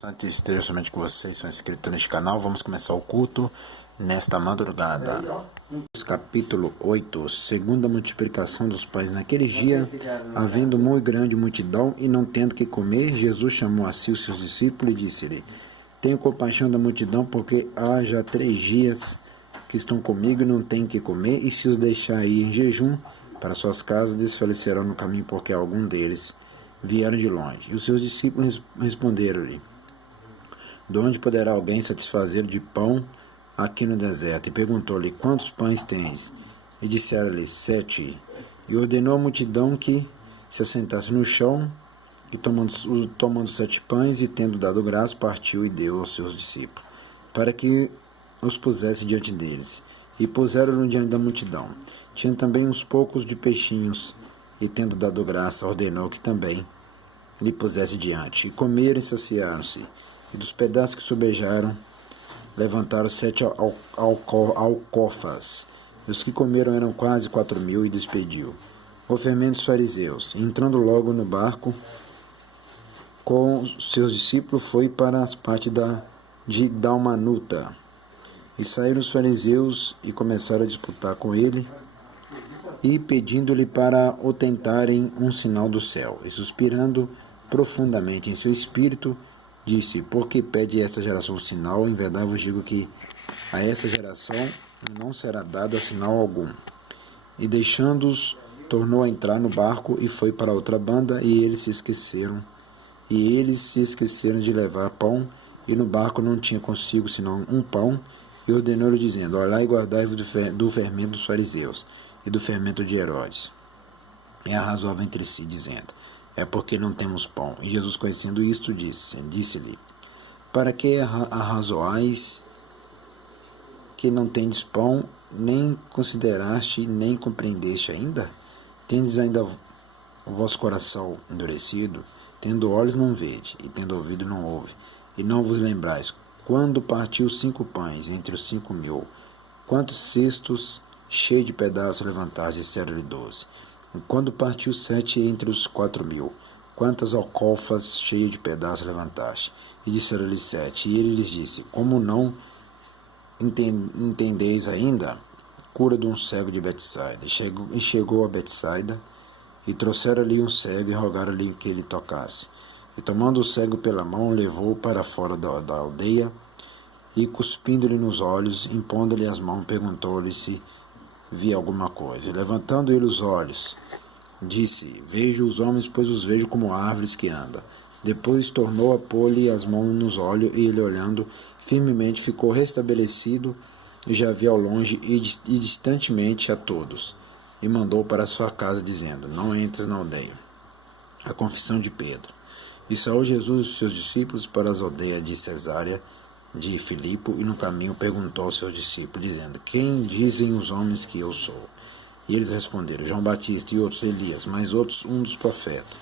Santo esteja somente com vocês, são inscritos neste canal. Vamos começar o culto nesta madrugada. Capítulo 8. Segunda multiplicação dos pães. Naqueles dias, havendo muito grande multidão e não tendo que comer, Jesus chamou a si os seus discípulos e disse-lhe: Tenho compaixão da multidão, porque há já 3 dias que estão comigo e não têm que comer, e se os deixar ir em jejum para suas casas, desfalecerão no caminho, porque algum deles vieram de longe. E os seus discípulos responderam-lhe: De onde poderá alguém satisfazer de pão aqui no deserto? E perguntou-lhe: Quantos pães tens? E disseram-lhe: 7. E ordenou a multidão que se assentasse no chão, e tomando 7 pães, e tendo dado graça, partiu e deu aos seus discípulos, para que os pusesse diante deles. E puseram-no diante da multidão. Tinha também uns poucos de peixinhos, e tendo dado graça, ordenou que também lhe pusesse diante. E comeram e saciaram-se. E dos pedaços que sobejaram, levantaram 7 alcofas. E os que comeram eram quase 4.000, e despediu o fermento dos fariseus. E entrando logo no barco com seus discípulos, foi para as partes de Dalmanuta. E saíram os fariseus e começaram a disputar com ele, e pedindo-lhe para o tentarem um sinal do céu. E suspirando profundamente em seu espírito, disse: Por que pede esta geração um sinal? Em verdade vos digo que a essa geração não será dada sinal algum. E deixando-os, tornou a entrar no barco e foi para outra banda, e eles se esqueceram de levar pão, e no barco não tinha consigo senão um pão, e ordenou-lhe dizendo: Olhai e guardai-vos do fermento dos fariseus e do fermento de Herodes. E arrazoava entre si, dizendo: É porque não temos pão. E Jesus, conhecendo isto, disse-lhe: Para que arrazoais que não tendes pão, nem consideraste, nem compreendeste ainda? Tendes ainda o vosso coração endurecido? Tendo olhos não vede, e tendo ouvido não ouve. E não vos lembrais, quando partiu 5 pães entre os 5.000, quantos cestos cheios de pedaços levantaste? Disseram-lhe 12. E quando partiu 7 entre os 4.000, quantas alcofas cheias de pedaços levantaste? E disseram-lhe 7. E ele lhes disse: Como não entendeis ainda? Cura de um cego de Betsaida. E chegou a Betsaida, e trouxeram-lhe um cego, e rogaram-lhe que ele tocasse. E tomando o cego pela mão, levou-o para fora da aldeia, e cuspindo-lhe nos olhos, impondo-lhe as mãos, perguntou-lhe se via alguma coisa. E levantando ele os olhos, disse: Vejo os homens, pois os vejo como árvores que andam. Depois tornou a pôr-lhe as mãos nos olhos, e ele, olhando firmemente, ficou restabelecido, e já via ao longe e distantemente a todos. E mandou para sua casa, dizendo: Não entres na aldeia. A confissão de Pedro. E saiu Jesus e os seus discípulos para as aldeias de Cesareia de Filipe, e no caminho perguntou aos seus discípulos, dizendo: Quem dizem os homens que eu sou? E eles responderam: João Batista, e outros Elias, mas outros um dos profetas.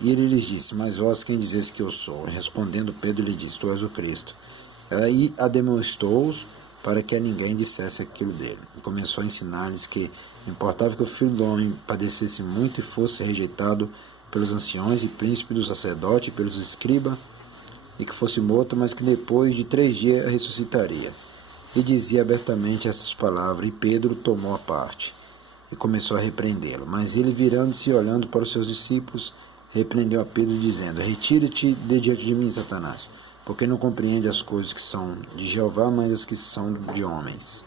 E ele lhes disse: Mas vós quem dizeis que eu sou? E respondendo Pedro lhe disse: Tu és o Cristo. Aí ademoestou-os para que a ninguém dissesse aquilo dele. E começou a ensinar-lhes que importava que o Filho do Homem padecesse muito e fosse rejeitado pelos anciões e príncipes dos sacerdotes e pelos escribas, e que fosse morto, mas que depois de 3 dias ressuscitaria. E dizia abertamente essas palavras, e Pedro tomou a parte, e começou a repreendê-lo. Mas ele, virando-se e olhando para os seus discípulos, repreendeu a Pedro, dizendo: Retira-te de diante de mim, Satanás, porque não compreende as coisas que são de Jeová, mas as que são de homens.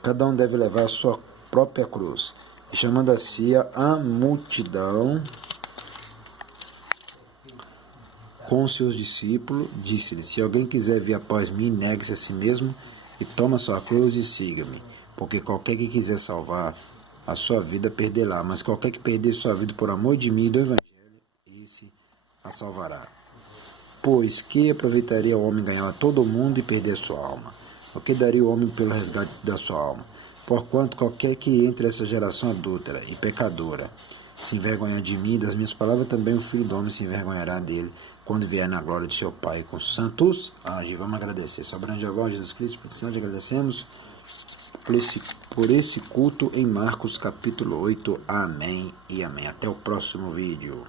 Cada um deve levar a sua própria cruz. E chamando a si a multidão com os seus discípulos, disse-lhe: Se alguém quiser vir após mim, negue-se a si mesmo, e toma a sua cruz e siga-me. Porque qualquer que quiser salvar a sua vida, perdê-la. Mas qualquer que perder sua vida por amor de mim e do Evangelho, esse a salvará. Pois que aproveitaria o homem ganhar todo o mundo e perder sua alma? O que daria o homem pelo resgate da sua alma? Porquanto qualquer que entre essa geração adúltera e pecadora se envergonhar de mim e das minhas palavras, também o Filho do Homem se envergonhará dele, quando vier na glória de seu Pai com santos anjos. Vamos agradecer. Soberano de avós, Jesus Cristo, por santo, agradecemos por esse culto em Marcos capítulo 8. Amém e amém. Até o próximo vídeo.